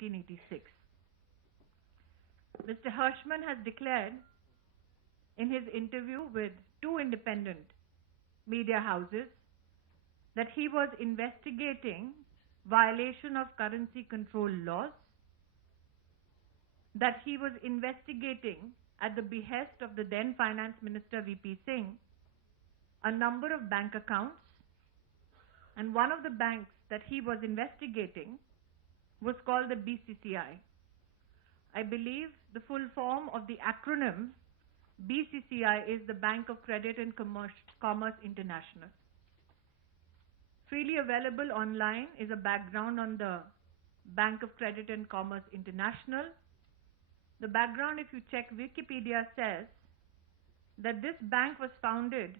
1986. Mr. Hirschman has declared in his interview with two independent media houses that he was investigating violation of currency control laws, that he was investigating at the behest of the then Finance Minister VP Singh a number of bank accounts, and one of the banks that he was investigating was called the BCCI. I believe the full form of the acronym BCCI is the Bank of Credit and Commerce International. Freely available online is a background on the Bank of Credit and Commerce International. The background, if you check Wikipedia, says that this bank was founded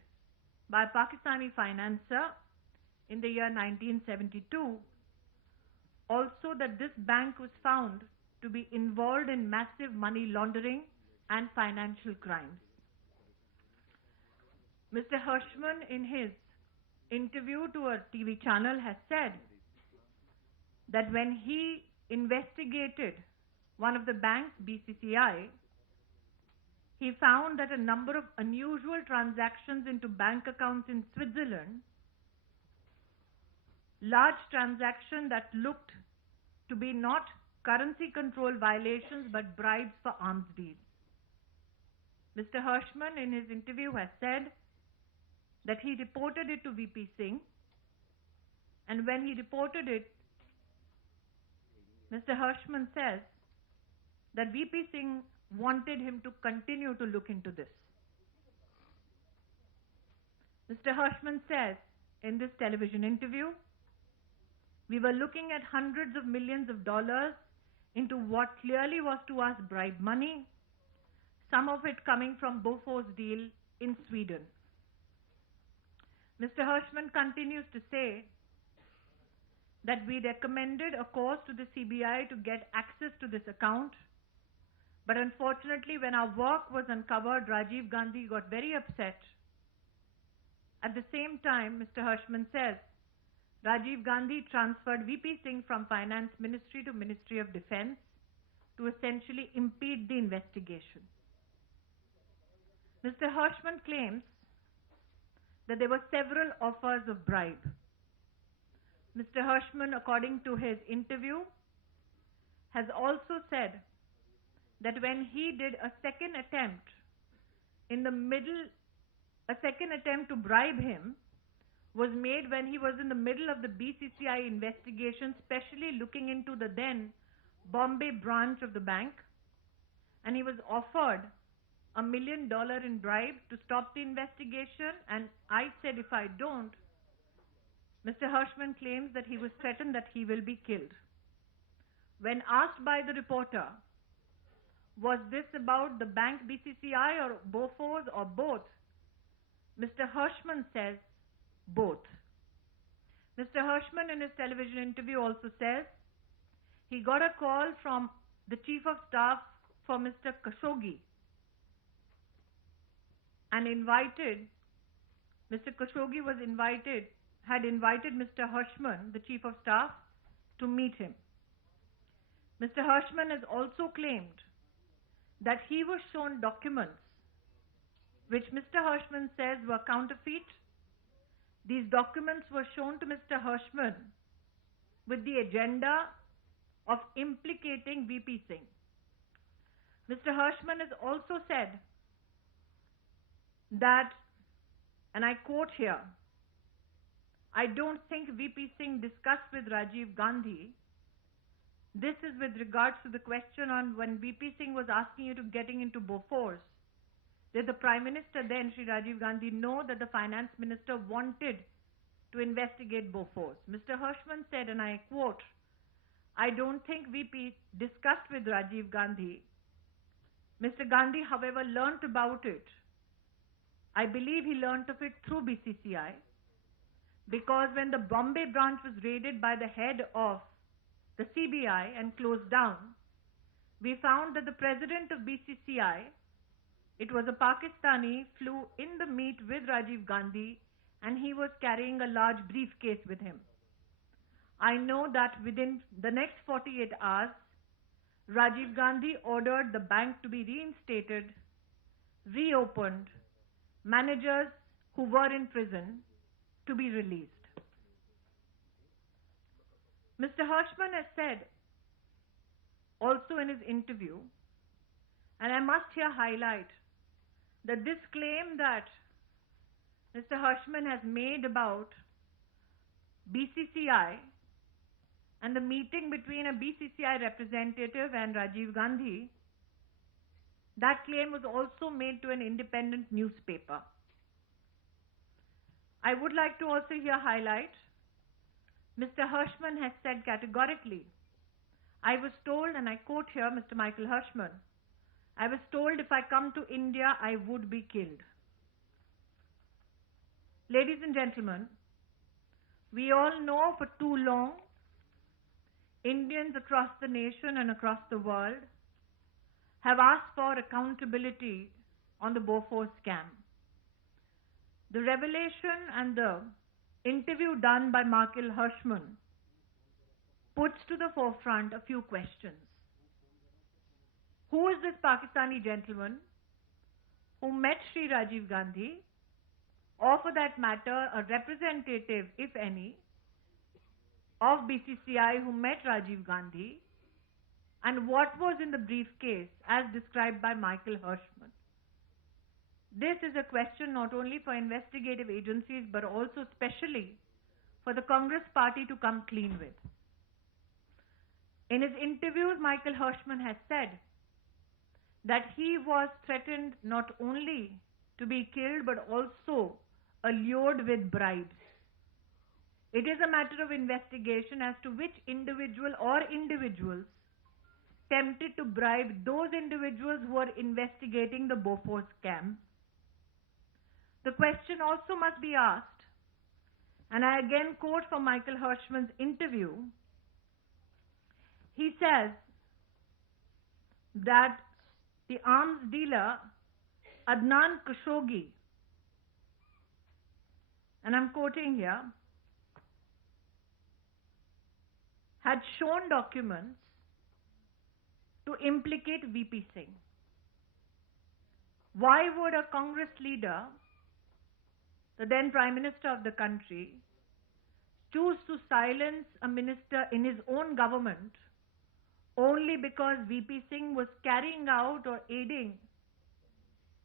by a Pakistani financier in the year 1972. Also that this bank was found to be involved in massive money laundering and financial crimes. Mr. Hirschman, in his interview to a TV channel, has said that when he investigated one of the banks, BCCI, he found that a number of unusual transactions into bank accounts in Switzerland, large transactions that looked to be not currency control violations but bribes for arms deals. Mr. Hirschman, in his interview, has said that he reported it to VP Singh, and when he reported it, Mr. Hirschman says that VP Singh wanted him to continue to look into this. Mr. Hirschman says in this television interview, we were looking at hundreds of millions of dollars into what clearly was to us bribe money, some of it coming from Bofors deal in Sweden. Mr. Hirschman continues to say that we recommended a course to the CBI to get access to this account, but unfortunately when our work was uncovered, Rajiv Gandhi got very upset. At the same time, Mr. Hirschman says, Rajiv Gandhi transferred VP Singh from Finance Ministry to Ministry of Defense to essentially impede the investigation. Mr. Hirschman claims that there were several offers of bribe. Mr. Hirschman, according to his interview, has also said that when he did a second attempt to bribe him was made when he was in the middle of the BCCI investigation, specially looking into the then Bombay branch of the bank, and he was offered $1 million in bribe to stop the investigation, and I said if I don't, Mr. Hirschman claims that he was threatened that he will be killed. When asked by the reporter, was this about the bank BCCI or Bofors or both, Mr. Hirschman says both. Mr. Hirschman in his television interview also says he got a call from the Chief of Staff for Mr. Khashoggi and Mr. Khashoggi had invited Mr. Hirschman, the Chief of Staff, to meet him. Mr. Hirschman has also claimed that he was shown documents which Mr. Hirschman says were counterfeit. These documents were shown to Mr. Hirschman with the agenda of implicating VP Singh. Mr. Hirschman has also said that, and I quote here, I don't think VP Singh discussed with Rajiv Gandhi. This is with regards to the question on when VP Singh was asking you to getting into Bofors. Did the Prime Minister then, Shri Rajiv Gandhi, know that the Finance Minister wanted to investigate Bofors? Mr. Hirschman said, and I quote, I don't think VP discussed with Rajiv Gandhi. Mr. Gandhi, however, learnt about it. I believe he learnt of it through BCCI, because when the Bombay branch was raided by the head of the CBI and closed down, we found that the president of BCCI, it was a Pakistani, flew in the meet with Rajiv Gandhi, and he was carrying a large briefcase with him. I know that within the next 48 hours, Rajiv Gandhi ordered the bank to be reinstated, reopened, managers who were in prison to be released. Mr. Hirschman has said also in his interview, and I must here highlight that this claim that Mr. Hirschman has made about BCCI and the meeting between a BCCI representative and Rajiv Gandhi, that claim was also made to an independent newspaper. I would like to also here highlight, Mr. Hirschman has said categorically, I was told, and I quote here Mr. Michael Hirschman, I was told if I come to India, I would be killed. Ladies and gentlemen, we all know for too long, Indians across the nation and across the world have asked for accountability on the Bofors scam. The revelation and the interview done by Michael Hirschman puts to the forefront a few questions. Who is this Pakistani gentleman who met Shri Rajiv Gandhi, or for that matter, a representative, if any, of BCCI who met Rajiv Gandhi, and what was in the briefcase as described by Michael Hirschman? This is a question not only for investigative agencies but also especially for the Congress party to come clean with. In his interviews, Michael Hirschman has said that he was threatened not only to be killed but also allured with bribes. It is a matter of investigation as to which individual or individuals tempted to bribe those individuals who are investigating the Bofors scam. The question also must be asked, and I again quote from Michael Hirschman's interview. He says that the arms dealer Adnan Khashoggi, and I'm quoting here, had shown documents to implicate VP Singh. Why would a Congress leader, the then Prime Minister of the country, choose to silence a minister in his own government only because VP Singh was carrying out or aiding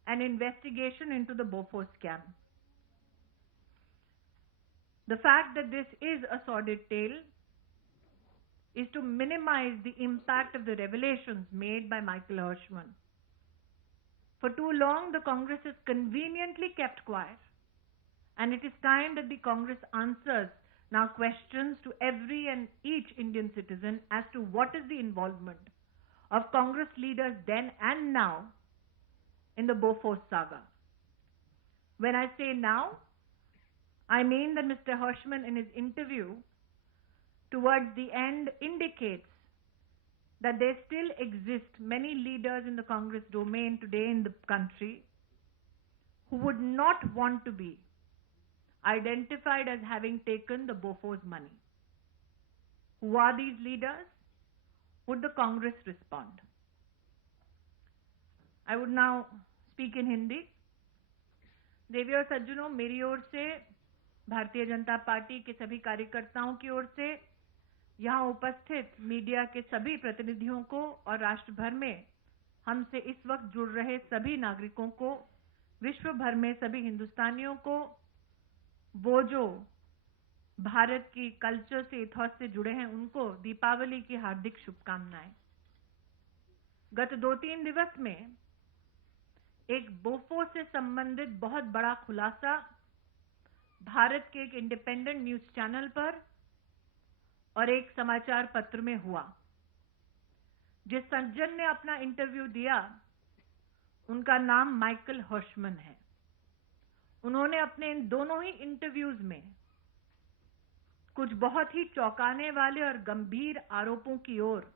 an investigation into the Bofors scam? The fact that this is a sordid tale is to minimize the impact of the revelations made by Michael Hirschman. For too long, the Congress has conveniently kept quiet, and it is time that the Congress answers now questions to every and each Indian citizen as to what is the involvement of Congress leaders then and now in the Bofors saga. When I say now, I mean that Mr. Hirschman in his interview towards the end indicates that there still exist many leaders in the Congress domain today in the country who would not want to be identified as having taken the Bofors money. Who are these leaders? Would the Congress respond? I would now speak in Hindi. देवी और सज्जनों, मेरी ओर से, Bharatiya Janata party के सभी कार्यकर्ताओं की ओर से, यहाँ उपस्थित मीडिया के सभी प्रतिनिधियों को और राष्ट्र भर में हमसे इस वक्त जुड़ रहे सभी नागरिकों को, विश्व भर में सभी हिंदुस्तानियों को, वो जो भारत की कल्चर से, इथॉस से जुड़े हैं, उनको दीपावली की हार्दिक शुभकामनाएं। गत 2-3 दिवस में एक बोफोर्स से संबंधित बहुत बड़ा खुलासा भारत के एक इंडिपेंडेंट न्यूज चैनल पर और एक समाचार पत्र में हुआ। जिस सज्जन ने अपना इंटरव्यू दिया, उनका नाम माइकल हर्शमन है। उन्होंने अपने इन दोनों ही इंटरव्यूज में कुछ बहुत ही चौंकाने वाले और गंभीर आरोपों की ओर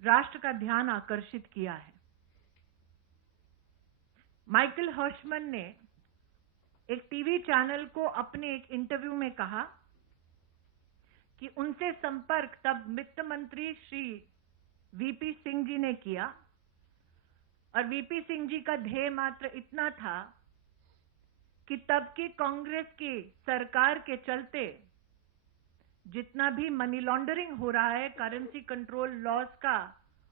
राष्ट्र का ध्यान आकर्षित किया है। माइकल हर्शमन ने एक टीवी चैनल को अपने एक इंटरव्यू में कहा कि उनसे संपर्क तब वित्त मंत्री श्री वीपी सिंह जी ने किया, और वीपी सिंह जी का ध्येय मात्र इतना था कि तब की कांग्रेस की सरकार के चलते जितना भी मनी लॉन्ड्रिंग हो रहा है, करेंसी कंट्रोल लॉज का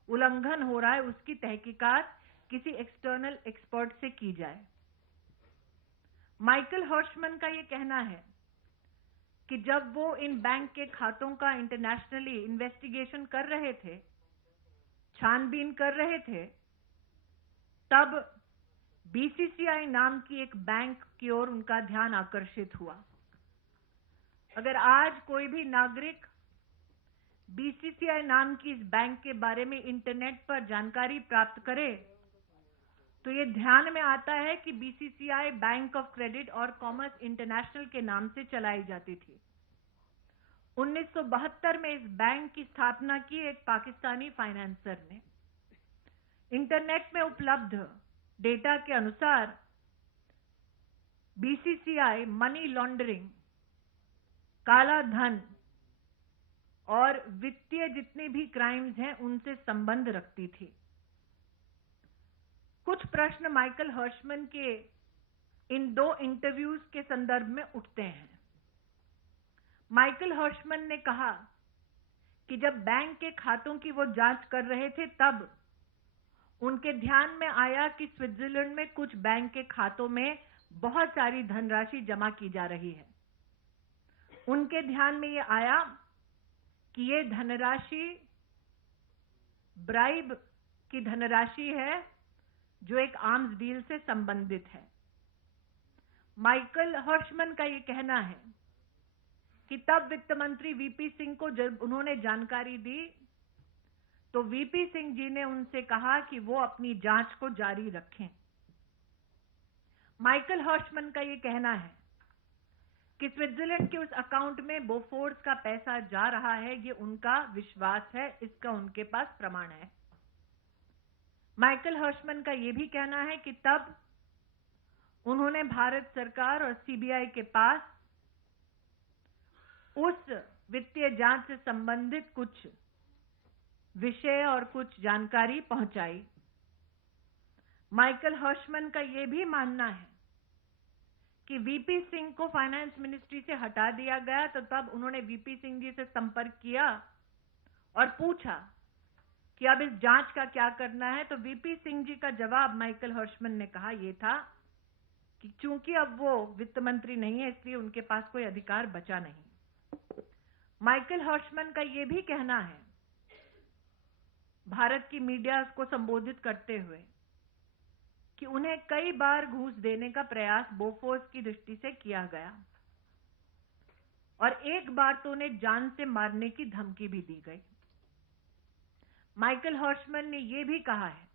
उल्लंघन हो रहा है, उसकी तहकीकात किसी एक्सटर्नल एक्सपर्ट से की जाए। माइकल हर्शमैन का यह कहना है कि जब वो इन बैंक के खातों का इंटरनेशनली इन्वेस्टिगेशन कर रहे थे, छानबीन कर रहे थे, तब बीसीसीआई नाम की एक बैंक की ओर उनका ध्यान आकर्षित हुआ। अगर आज कोई भी नागरिक बीसीसीआई नाम की इस बैंक के बारे में इंटरनेट पर जानकारी प्राप्त करे, तो ये ध्यान में आता है कि बीसीसीआई बैंक ऑफ क्रेडिट और कॉमर्स इंटरनेशनल के नाम से चलाई जाती थी। 1972 में इस बैंक की स्थापना की एक पाकिस्तानी फाइनेंसर ने। इंटरनेट में उपलब्ध डेटा के अनुसार बीसीसीआई मनी लॉन्ड्रिंग, काला धन और वित्तीय जितने भी क्राइम्स हैं उनसे संबंध रखती थी। कुछ प्रश्न माइकल हर्शमैन के इन 2 इंटरव्यूज के संदर्भ में उठते हैं। माइकल हर्शमैन ने कहा कि जब बैंक के खातों की वो जांच कर रहे थे, तब उनके ध्यान में आया कि स्विट्जरलैंड में कुछ बैंक के खातों में बहुत सारी धनराशि जमा की जा रही है। उनके ध्यान में ये आया कि ये धनराशि ब्राइब की धनराशि है, जो एक आर्म्स डील से संबंधित है। माइकल हर्शमैन का ये कहना है कि तब वित्त मंत्री वीपी सिंह को जब उन्होंने जानकारी दी, तो वीपी सिंह जी ने उनसे कहा कि वो अपनी जांच को जारी रखें। माइकल हर्शमैन का ये कहना है कि स्विट्जरलैंड के उस अकाउंट में बोफोर्स का पैसा जा रहा है, ये उनका विश्वास है, इसका उनके पास प्रमाण है। माइकल हर्शमैन का ये भी कहना है कि तब उन्होंने भारत सरकार और सीबीआई के पास उस वित्तीय जांच से संबंधित कुछ विषय और कुछ जानकारी पहुंचाई। माइकल हर्शमैन का यह भी मानना है कि वीपी सिंह को फाइनेंस मिनिस्ट्री से हटा दिया गया, तो तब उन्होंने वीपी सिंह जी से संपर्क किया और पूछा कि अब इस जांच का क्या करना है। तो वीपी सिंह जी का जवाब माइकल हर्शमैन ने कहा यह था कि चूंकि अब वो वित्त मंत्री नहीं है, इसलिए उनके पास कोई अधिकार बचा नहीं। माइकल हर्शमैन का यह भी कहना है, भारत की मीडिया को संबोधित करते हुए, कि उन्हें कई बार घूस देने का प्रयास बोफोर्स की दृष्टि से किया गया और एक बार तो उन्हें जान से मारने की धमकी भी दी गई। माइकल हर्शमैन ने यह भी कहा है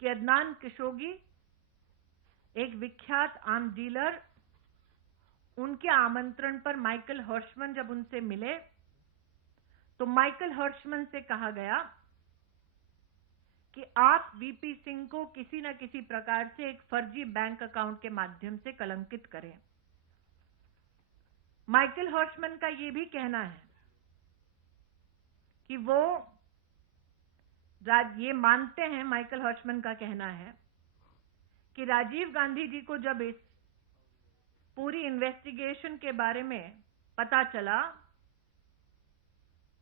कि अदनान खशोगी एक विख्यात आर्म्स डीलर, उनके आमंत्रण पर माइकल हर्शमैन जब उनसे मिले, तो माइकल हर्शमैन से कहा गया कि आप वीपी सिंह को किसी न किसी प्रकार से एक फर्जी बैंक अकाउंट के माध्यम से कलंकित करें। माइकल हर्शमैन का यह भी कहना है कि वो ये मानते हैं, माइकल हर्शमैन का कहना है कि राजीव गांधी जी को जब इस पूरी इन्वेस्टिगेशन के बारे में पता चला,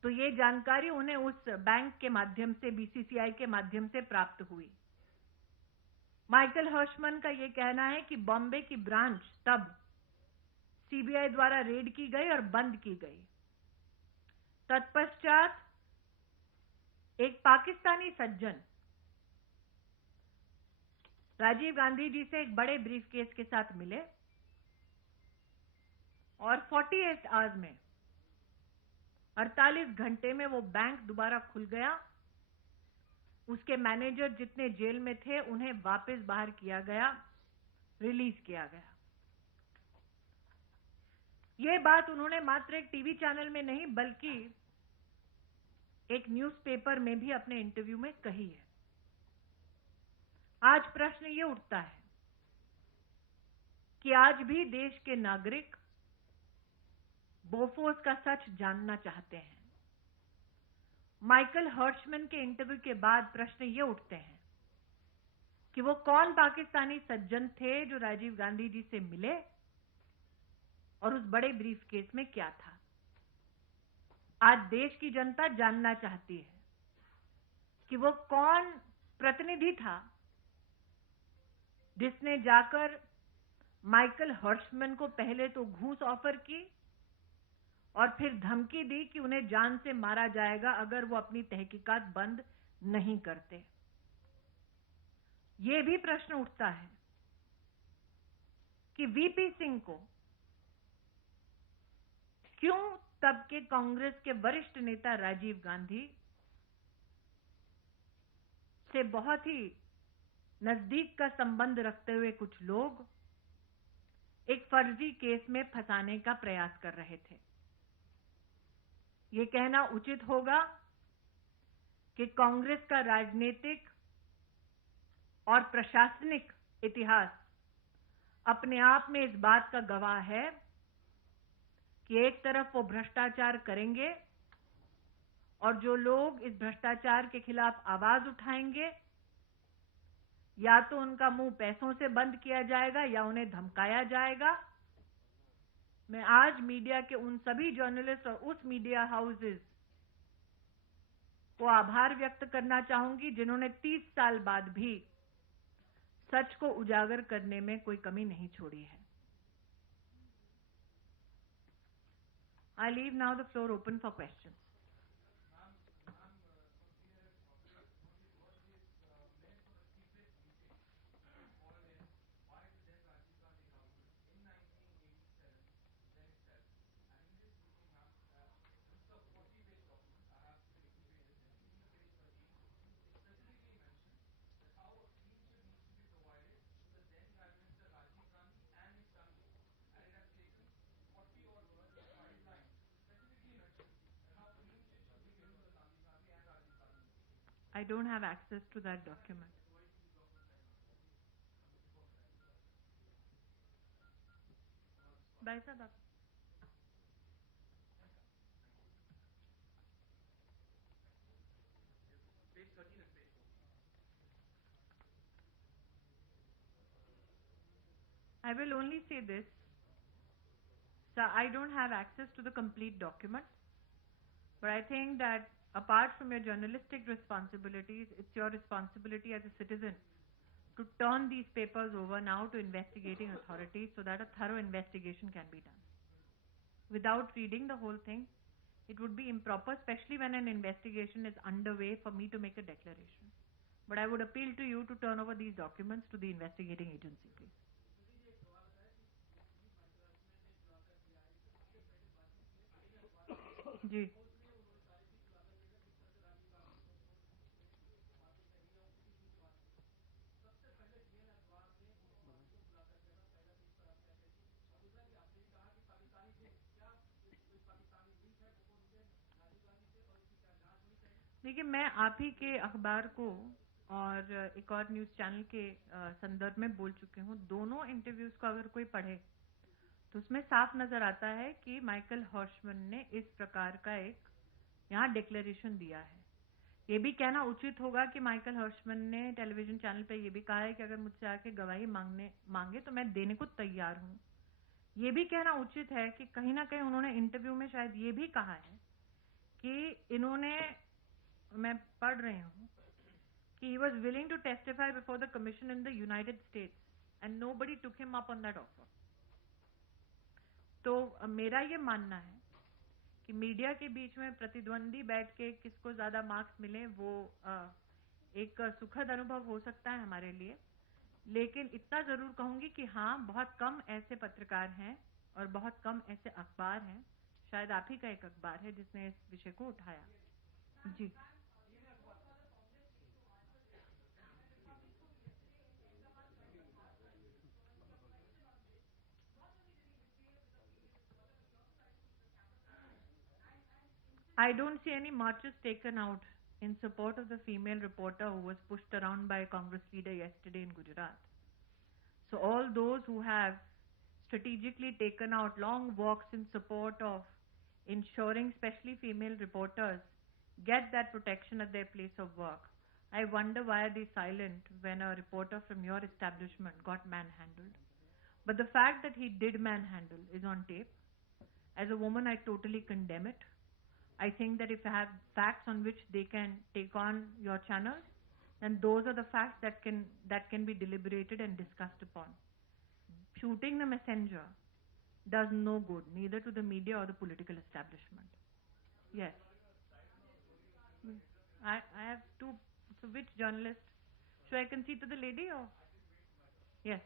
तो ये जानकारी उन्हें उस बैंक के माध्यम से, बीसीसीआई के माध्यम से प्राप्त हुई। माइकल हर्शमैन का यह कहना है कि बॉम्बे की ब्रांच तब सीबीआई द्वारा रेड की गई और बंद की गई। तत्पश्चात एक पाकिस्तानी सज्जन राजीव गांधी जी से एक बड़े ब्रीफकेस के साथ मिले और 48 आवर्स में, 48 घंटे में वो बैंक दोबारा खुल गया। उसके मैनेजर जितने जेल में थे, उन्हें वापस बाहर किया गया, रिलीज किया गया। ये बात उन्होंने मात्र एक टीवी चैनल में नहीं, बल्कि एक न्यूज़पेपर में भी अपने इंटरव्यू में कही है। आज प्रश्न ये उठता है कि आज भी देश के नागरिक बोफोर्स का सच जानना चाहते हैं। माइकल हर्शमैन के इंटरव्यू के बाद प्रश्न ये उठते हैं कि वो कौन पाकिस्तानी सज्जन थे जो राजीव गांधी जी से मिले और उस बड़े ब्रीफ केस में क्या था। आज देश की जनता जानना चाहती है कि वो कौन प्रतिनिधि था जिसने जाकर माइकल हर्शमैन को पहले तो घूस ऑफर की और फिर धमकी दी कि उन्हें जान से मारा जाएगा अगर वो अपनी तहकीकात बंद नहीं करते। ये भी प्रश्न उठता है कि वीपी सिंह को क्यों तब के कांग्रेस के वरिष्ठ नेता राजीव गांधी से बहुत ही नजदीक का संबंध रखते हुए कुछ लोग एक फर्जी केस में फंसाने का प्रयास कर रहे थे। ये कहना उचित होगा कि कांग्रेस का राजनीतिक और प्रशासनिक इतिहास अपने आप में इस बात का गवाह है कि एक तरफ वो भ्रष्टाचार करेंगे और जो लोग इस भ्रष्टाचार के खिलाफ आवाज उठाएंगे या तो उनका मुंह पैसों से बंद किया जाएगा या उन्हें धमकाया जाएगा। मैं आज मीडिया के उन सभी जर्नलिस्ट और उस मीडिया हाउसेस को आभार व्यक्त करना चाहूंगी जिन्होंने 30 साल बाद भी सच को उजागर करने में कोई कमी नहीं छोड़ी है। I leave now the floor open for questions. I don't have access to that document. भाई साहब आप I will only say this. So I don't have access to the complete document, but I think that apart from your journalistic responsibilities, it's your responsibility as a citizen to turn these papers over now to investigating authorities so that a thorough investigation can be done. Without reading the whole thing, it would be improper, especially when an investigation is underway, for me to make a declaration. But I would appeal to you to turn over these documents to the investigating agency, please. जी देखिए, मैं आप ही के अखबार को और एक और news channel के संदर्भ में बोल चुकी हूँ। दोनों इंटरव्यूज को अगर कोई पढ़े तो उसमें साफ नजर आता है कि माइकल हर्शमैन ने इस प्रकार का एक यहाँ डिक्लेरेशन दिया है। ये भी कहना उचित होगा कि माइकल हर्शमैन ने टेलीविजन चैनल पे ये भी कहा है कि अगर मुझसे आके गवाही मांगे तो मैं देने को तैयार हूँ। ये भी कहना उचित है कि कहीं ना कहीं उन्होंने इंटरव्यू में शायद ये भी कहा है कि इन्होंने, मैं पढ़ रही हूँ कि he was willing to testify before the commission in the United States and nobody took him up on that offer. तो मेरा ये मानना है कि मीडिया के बीच में प्रतिद्वंदी बैठ के किसको ज्यादा मार्क्स मिले वो एक सुखद अनुभव हो सकता है हमारे लिए, लेकिन इतना जरूर कहूंगी कि हाँ, बहुत कम ऐसे पत्रकार हैं और बहुत कम ऐसे अखबार हैं, शायद आप ही का एक अखबार है जिसने इस विषय को उठाया। जी I don't see any marches taken out in support of the female reporter who was pushed around by a Congress leader yesterday in Gujarat. So all those who have strategically taken out long walks in support of ensuring especially female reporters get that protection at their place of work. I wonder why are they silent when a reporter from your establishment got manhandled. But the fact that he did manhandle is on tape. As a woman, I totally condemn it. I think that if I have facts on which they can take on your channels, then those are the facts that can be deliberated and discussed upon. Shooting the messenger does no good, neither to the media or the political establishment. Yes. Mm. I have two. So which journalist? Should I concede to the lady or? Yes.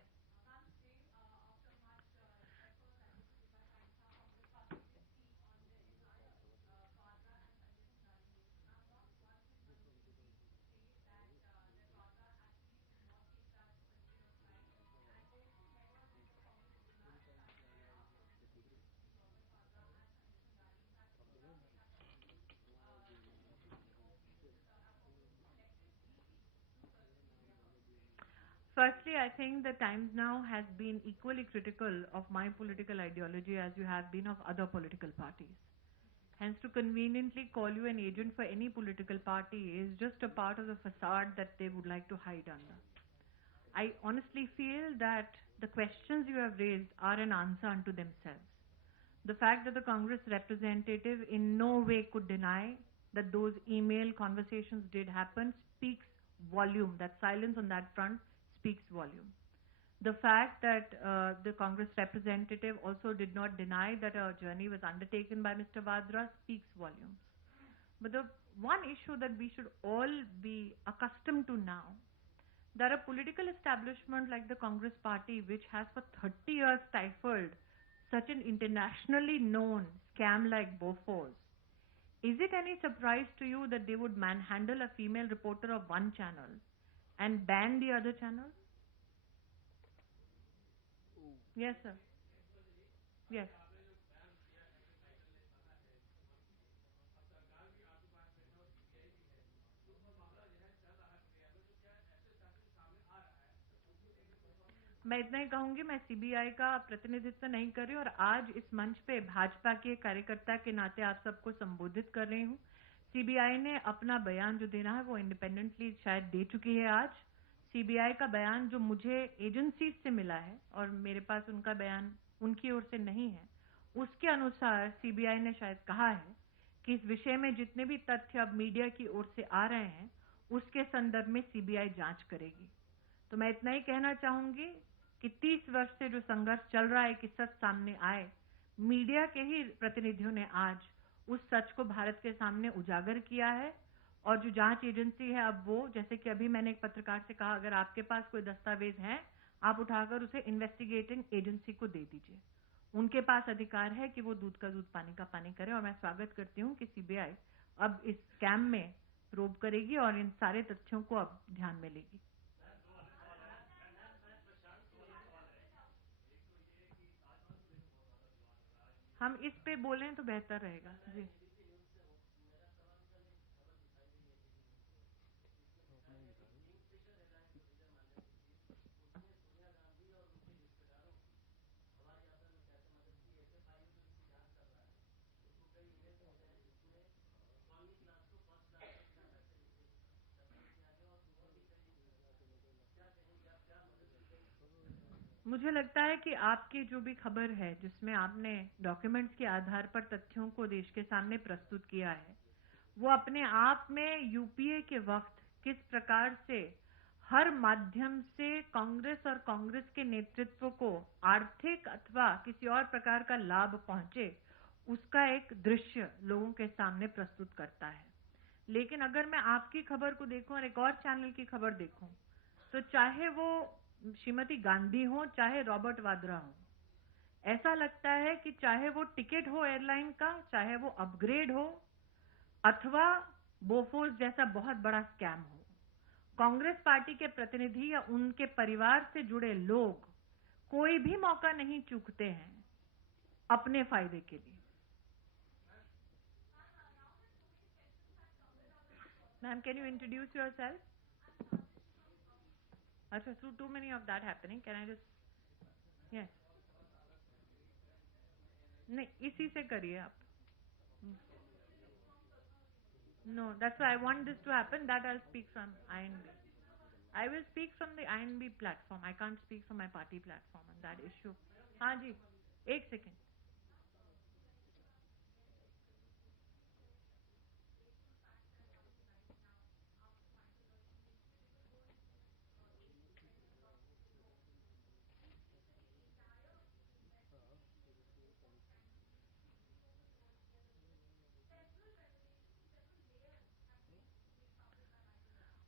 Firstly, I think the Times now has been equally critical of my political ideology as you have been of other political parties. Hence, to conveniently call you an agent for any political party is just a part of the facade that they would like to hide under. I honestly feel that the questions you have raised are an answer unto themselves. The fact that the Congress representative in no way could deny that those email conversations did happen speaks volume. That silence on that front speaks volume. The fact that the Congress representative also did not deny that a journey was undertaken by Mr. Vadra speaks volumes. But the one issue that we should all be accustomed to now, that a political establishment like the Congress party, which has for 30 years stifled such an internationally known scam like Bofors, is it any surprise to you that they would manhandle a female reporter of one channel and ban the other channel? Yes, sir. Yes. मैं इतना ही कहूंगी, मैं CBI का प्रतिनिधित्व नहीं कर रही और आज इस मंच पे भाजपा के कार्यकर्ता के नाते आप सबको संबोधित कर रही हूँ। सीबीआई ने अपना बयान जो देना है वो इंडिपेंडेंटली शायद दे चुकी है आज। सीबीआई का बयान जो मुझे एजेंसी से मिला है और मेरे पास उनका बयान उनकी ओर से नहीं है, उसके अनुसार सीबीआई ने शायद कहा है कि इस विषय में जितने भी तथ्य अब मीडिया की ओर से आ रहे हैं उसके संदर्भ में सीबीआई जांच करेगी। तो मैं इतना ही कहना चाहूंगी कि 30 वर्ष से जो संघर्ष चल रहा है कि सच सामने आए, मीडिया के ही प्रतिनिधियों ने आज उस सच को भारत के सामने उजागर किया है। और जो जांच एजेंसी है, अब वो, जैसे कि अभी मैंने एक पत्रकार से कहा, अगर आपके पास कोई दस्तावेज है आप उठाकर उसे इन्वेस्टिगेटिंग एजेंसी को दे दीजिए। उनके पास अधिकार है कि वो दूध का दूध पानी का पानी करे। और मैं स्वागत करती हूँ कि सीबीआई अब इस स्कैम में प्रोब करेगी और इन सारे तथ्यों को अब ध्यान में लेगी। हम इस पे बोलें तो बेहतर रहेगा जी। मुझे लगता है कि आपकी जो भी खबर है जिसमें आपने डॉक्यूमेंट्स के आधार पर तथ्यों को देश के सामने प्रस्तुत किया है, वो अपने आप में यूपीए के वक्त किस प्रकार से हर माध्यम से कांग्रेस और कांग्रेस के नेतृत्व को आर्थिक अथवा किसी और प्रकार का लाभ पहुंचे, उसका एक दृश्य लोगों के सामने प्रस्तुत करता है। लेकिन अगर मैं आपकी खबर को देखूं और एक और चैनल की खबर देखूं, तो चाहे वो श्रीमती गांधी हो चाहे रॉबर्ट वाड्रा हो, ऐसा लगता है कि चाहे वो टिकट हो एयरलाइन का, चाहे वो अपग्रेड हो अथवा बोफोर्स जैसा बहुत बड़ा स्कैम हो, कांग्रेस पार्टी के प्रतिनिधि या उनके परिवार से जुड़े लोग कोई भी मौका नहीं चूकते हैं अपने फायदे के लिए। Ma'am, can you introduce yourself? अच्छा, so too many of that happening. Can I just? Yes. नहीं, इसी से करिए आप। No, that's why I want this to happen. That I'll speak from INB. I will speak from the INB platform. I can't speak from my party platform on that issue. हाँ जी, एक second.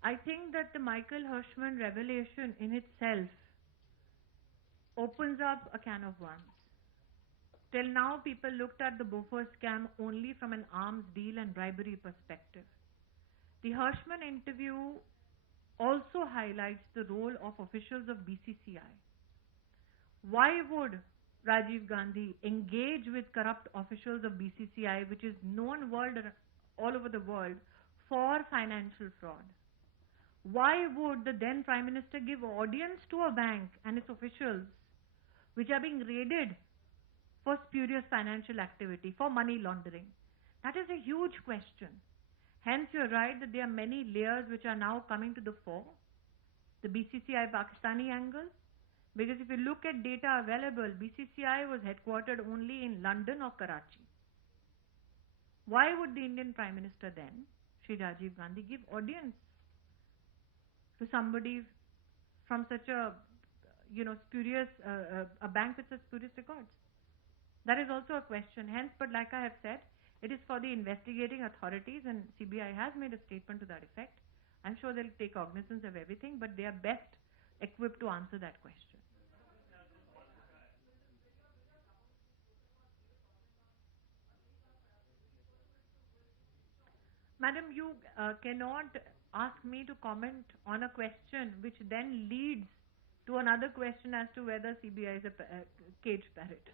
I think that the Michael Hirschman revelation in itself opens up a can of worms. Till now, people looked at the Bofors scam only from an arms deal and bribery perspective. The Hirschman interview also highlights the role of officials of BCCI. Why would Rajiv Gandhi engage with corrupt officials of BCCI, which is known all over the world for financial fraud? Why would the then Prime Minister give audience to a bank and its officials, which are being raided for spurious financial activity, for money laundering? That is a huge question. Hence, you're right that there are many layers which are now coming to the fore. The BCCI Pakistani angle, because if you look at data available, BCCI was headquartered only in London or Karachi. Why would the Indian Prime Minister then, Shri Rajiv Gandhi, give audience to somebody from such a, spurious, a bank with such spurious records? That is also a question. Hence, but like I have said, it is for the investigating authorities, and CBI has made a statement to that effect. I'm sure they'll take cognizance of everything, but they are best equipped to answer that question. Madam, you cannot ask me to comment on a question which then leads to another question as to whether CBI is a cage parrot.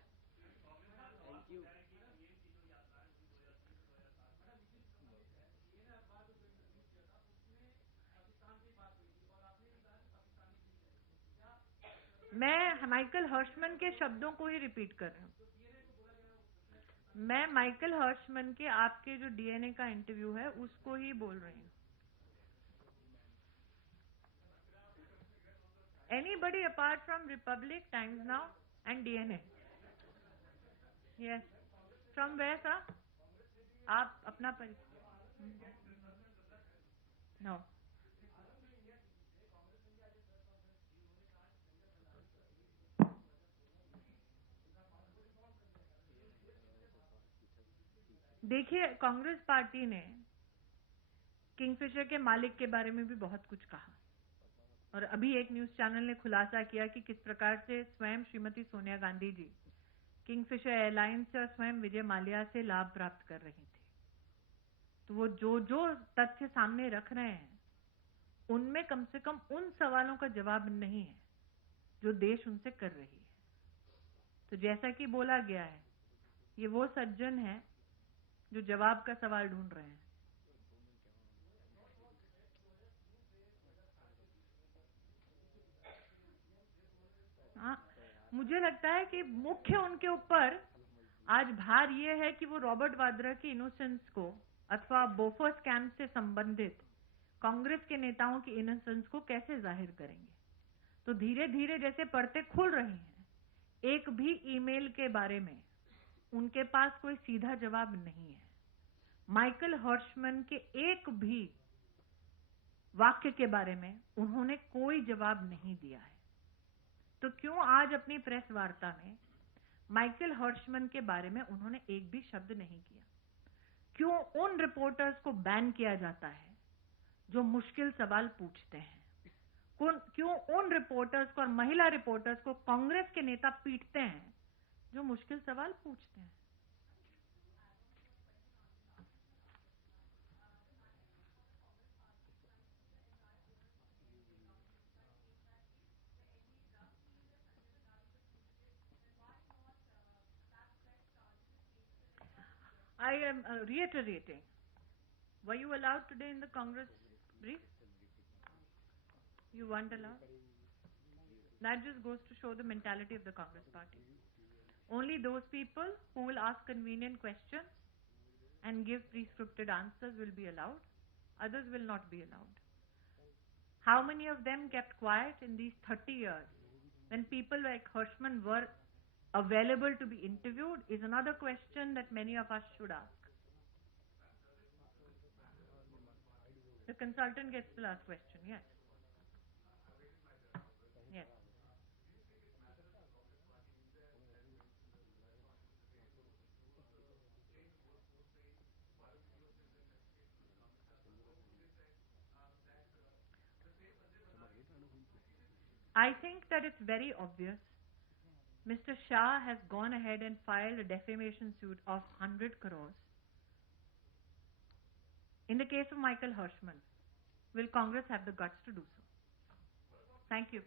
मैं Michael हर्षमन के शब्दों को ही repeat कर रही हूँ. मैं Michael हर्षमन के आपके जो डीएनए का इंटरव्यू है उसको ही बोल रही हूँ. Anybody apart from Republic, Times Now and DNA? Yes. From where, sir? आप अपना परिचय. No. देखिए, कांग्रेस पार्टी ने किंगफिशर के मालिक के बारे में भी बहुत कुछ कहा, और अभी एक न्यूज चैनल ने खुलासा किया कि किस प्रकार से स्वयं श्रीमती सोनिया गांधी जी किंगफिशर एयरलाइंस से और स्वयं विजय माल्या से लाभ प्राप्त कर रही थी. तो वो जो जो तथ्य सामने रख रहे हैं उनमें कम से कम उन सवालों का जवाब नहीं है जो देश उनसे कर रही है. तो जैसा कि बोला गया है, ये वो सज्जन हैं जो जवाब का सवाल ढूंढ रहे हैं. हाँ, मुझे लगता है कि मुख्य उनके ऊपर आज भार ये है कि वो रॉबर्ट वाड्रा की इनोसेंस को अथवा बोफर्स कैंप से संबंधित कांग्रेस के नेताओं की इनोसेंस को कैसे जाहिर करेंगे. तो धीरे धीरे जैसे परतें खुल रही हैं, एक भी ईमेल के बारे में उनके पास कोई सीधा जवाब नहीं है. माइकल हर्षमन के एक भी वाक्य के बारे में उन्होंने कोई जवाब नहीं दिया है. तो क्यों आज अपनी प्रेस वार्ता में माइकल हर्षमन के बारे में उन्होंने एक भी शब्द नहीं किया? क्यों उन रिपोर्टर्स को बैन किया जाता है जो मुश्किल सवाल पूछते हैं? क्यों उन रिपोर्टर्स को और महिला रिपोर्टर्स को कांग्रेस के नेता पीटते हैं जो मुश्किल सवाल पूछते हैं? I am reiterating. Were you allowed today in the Congress brief? You weren't allowed? That just goes to show the mentality of the Congress party. Only those people who will ask convenient questions and give prescripted answers will be allowed. Others will not be allowed. How many of them kept quiet in these 30 years when people like Hirschman were available to be interviewed is another question that many of us should ask. The consultant gets the last question, yes. Yes. I think that it's very obvious. Mr. Shah has gone ahead and filed a defamation suit of 100 crores. In the case of Michael Hirschman, will Congress have the guts to do so? Thank you.